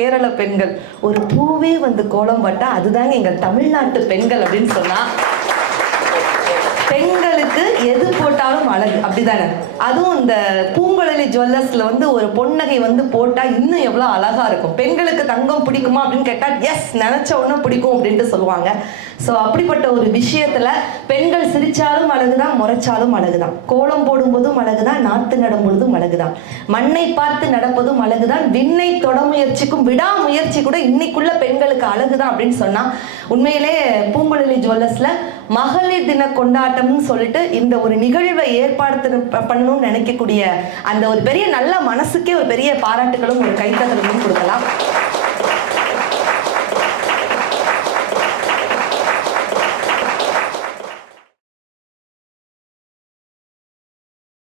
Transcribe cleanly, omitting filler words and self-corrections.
கேரள பெண்கள், ஒரு பூவே வந்து கோலம் போட்டா அதுதாங்க எங்கள் தமிழ்நாட்டு பெண்கள் அப்படின்னு சொன்னா, பெண்களுக்கு எது போட்டாலும் அழகு, அப்படிதானே? அதுவும் இந்த பூங்குழலி ஜுவல்லர்ஸ்ல வந்து ஒரு பொன்னகை வந்து போட்டா இன்னும் எவ்வளவு அழகா இருக்கும். பெண்களுக்கு தங்கம் பிடிக்குமா அப்படின்னு கேட்டா எஸ், நினைச்ச உடனே பிடிக்கும் அப்படின்ட்டு சொல்லுவாங்க. ஸோ அப்படிப்பட்ட ஒரு விஷயத்துல பெண்கள் சிரிச்சாலும் அழகுதான், முறைச்சாலும் அழகுதான், கோலம் போடும்போதும் அழகுதான், நாத்து நடும் பொழுதும் அழகுதான், மண்ணை பார்த்து நடப்பதும் அழகுதான், விண்ணை தொட முயற்சிக்கும் விடாமுயற்சி கூட இன்னைக்குள்ள பெண்களுக்கு அழகுதான் அப்படின்னு சொன்னா, உண்மையிலே பூங்குழலி ஜுவல்லர்ஸ்ல மகளிர் தின கொண்டாட்டம்னு சொல்லிட்டு இந்த ஒரு நிகழ்வை ஏற்பாடு பண்ணணும்னு நினைக்கக்கூடிய அந்த ஒரு பெரிய நல்ல மனசுக்கே ஒரு பெரிய பாராட்டுகளும் ஒரு கைத்தட்டலும் கொடுக்கலாம்.